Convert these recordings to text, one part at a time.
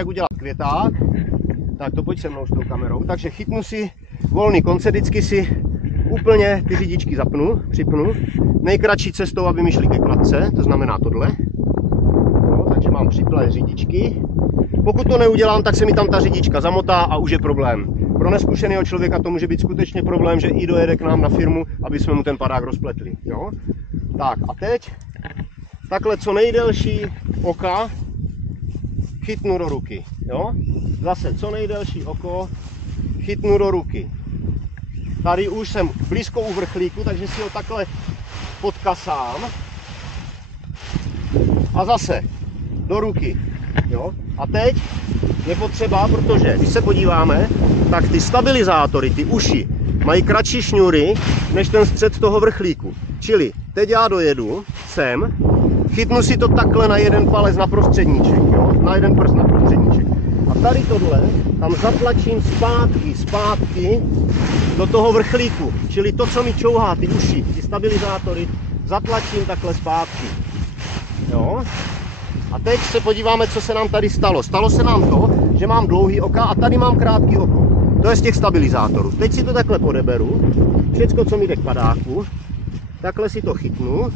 Jak udělat květák, tak to pojď se mnou s tou kamerou. Takže chytnu si volný konce, vždycky si úplně ty řidičky připnu. Nejkratší cestou, aby mi šly ke kladce, to znamená tohle. No, takže mám připlé řidičky. Pokud to neudělám, tak se mi tam ta řidička zamotá a už je problém. Pro neskušeného člověka to může být skutečně problém, že i dojede k nám na firmu, aby jsme mu ten padák rozpletli. Jo? Tak a teď takhle co nejdelší oka chytnu do ruky. Jo? Zase co nejdelší oko chytnu do ruky. Tady už jsem blízko u vrchlíku, takže si ho takhle podkasám. A zase do ruky. Jo? A teď je potřeba, protože když se podíváme, tak ty stabilizátory, ty uši, mají kratší šňůry než ten střed toho vrchlíku. Čili teď já dojedu sem, chytnu si to takhle na jeden palec na prostředníček, jo? Na jeden prst na prostředníček. A tady tohle tam zatlačím zpátky do toho vrchlíku. Čili to, co mi čouhá, ty uši, ty stabilizátory, zatlačím takhle zpátky. Jo? A teď se podíváme, co se nám tady stalo. Stalo se nám to, že mám dlouhý oka a tady mám krátký oko. To je z těch stabilizátorů. Teď si to takhle podeberu, všecko, co mi jde k padáku, takhle si to chytnu.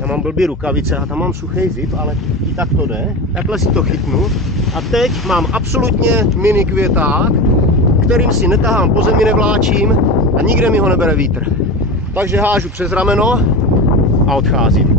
Já mám blbý rukavice a tam mám suchý zip, ale i tak to jde. Takhle si to chytnu a teď mám absolutně mini květák, kterým si netahám po zemi, nevláčím a nikde mi ho nebere vítr. Takže hážu přes rameno a odcházím.